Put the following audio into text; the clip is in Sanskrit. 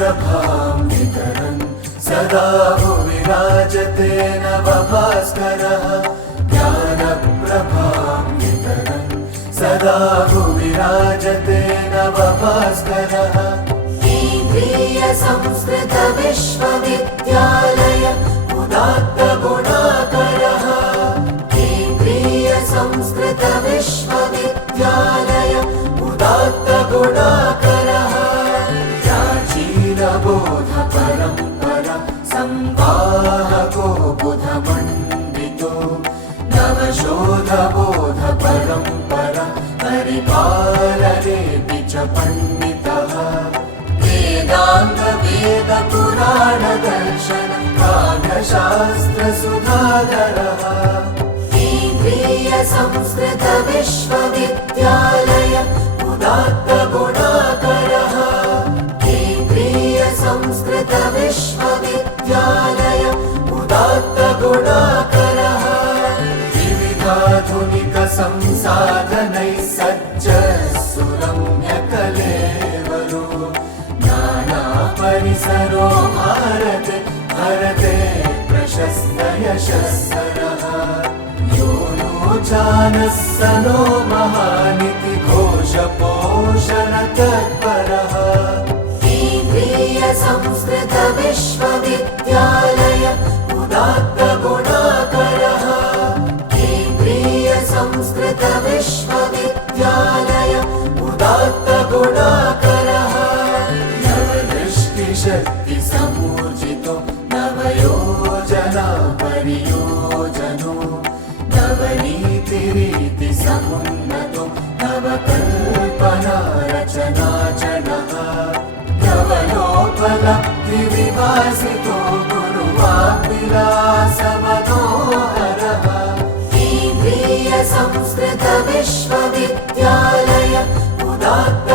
ज्ञानप्रभां वितरन् सदा भुवि राजते नवभास्करः ज्ञानप्रभां वितरन् सदा भुवि राजते नवभास्करः केन्द्रीय संस्कृत विश्वविद्यालय उदात्त गुणाकरः केन्द्रीय संस्कृत विश्वविद्यालय उदात्त गुणाकरः प्राचीनबोध परम्परा संवाहको बुधमण्डितो नवशोधबोध परम्परा परिपालनेऽपि च पण्डितः वेदांग वेद पुराण दर्शन काव्यशास्त्र सुधाधरः केन्द्रीय संस्कृत विश्वविद्यालय उदात्त गुणाकरः केन्द्रीय संस्कृत विश्वविद्यालय उदात्त गुणाकरः विविधाधुनिक संसाधनैः सज्ज सुरम्य कलेवरो नाना परिसरो भारते भरते प्रशस्त यशस्सरः यो नो जानः स नो महानिति घोषपोषण तत्परः केन्द्रीय संस्कृत विश्वविद्यालय उदात्त गुणाकरः केन्द्रीय संस्कृत विश्वविद्यालय उदात्त गुणाकरः नवदृष्टिशक्ति समूर्जितो नवयोजना परियोजनो नवनीतिरीति समुन्नतो नवकल्पना रचनाचनः नवलोपलब्धि विभासितो गुरुवाग्विलासमनोहरः केन्द्रीय संस्कृत विश्वविद्यालय उदात्त